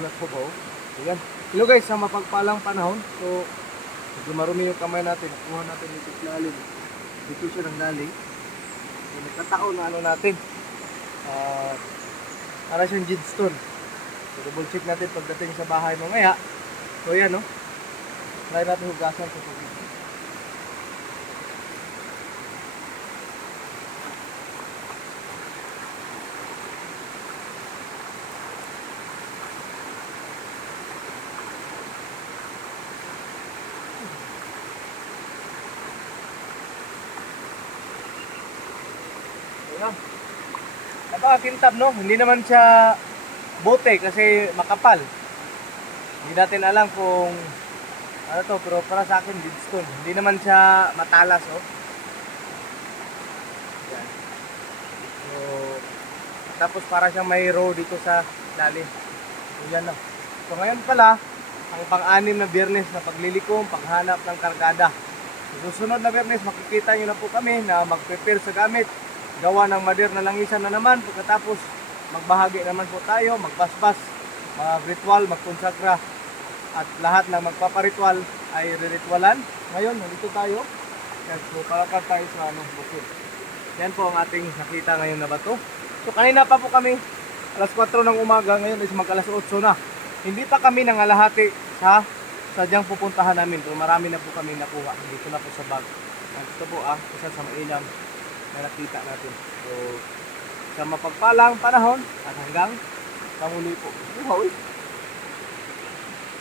na Cubao. Ayan. Hello guys, sa mapagpalang panahon. So, medyo marumi yung kamay natin. Kuha natin dito sa lalim. Dito siya ng lalim. So, nagkataon na ano natin. Para siyang jidstone. So, double check natin pagdating sa bahay mamaya. So, yan, no? Try natin hugasan sa tubig. Napakakintab, no? Hindi naman siya bote kasi makapal. Hindi natin alam kung ano to, pero para sa akin jidstone. Hindi naman siya matalas, oh. Yan. So, tapos para siyang may row dito sa lalim. So, yan lang. So, ngayon pala, ang pang-anim na biyernes na paglilikom, paghanap ng kargada. So, susunod na biyernes, makikita nyo na po kami na mag-prepare sa gamit. Gawa ng mader na langisan na naman. Pagkatapos magbahagi naman po tayo, magbasbas, mag-ritual, magkonsagra, at lahat ng magpaparitual ay riritualan. Ngayon, nandito tayo. So, palakad tayo sa bukid. Yan po ang ating nakita ngayon na bato. So, kanina pa po kami, alas 4 ng umaga, ngayon is mag-alas 8 na. Hindi pa kami nangalahati sa sadyang pupuntahan namin. So, marami na po kami nakuha. Dito na po sa bag. Ito po isa sa mainam na nakita natin. So, sa mapagpalang panahon at hanggang sa muli po.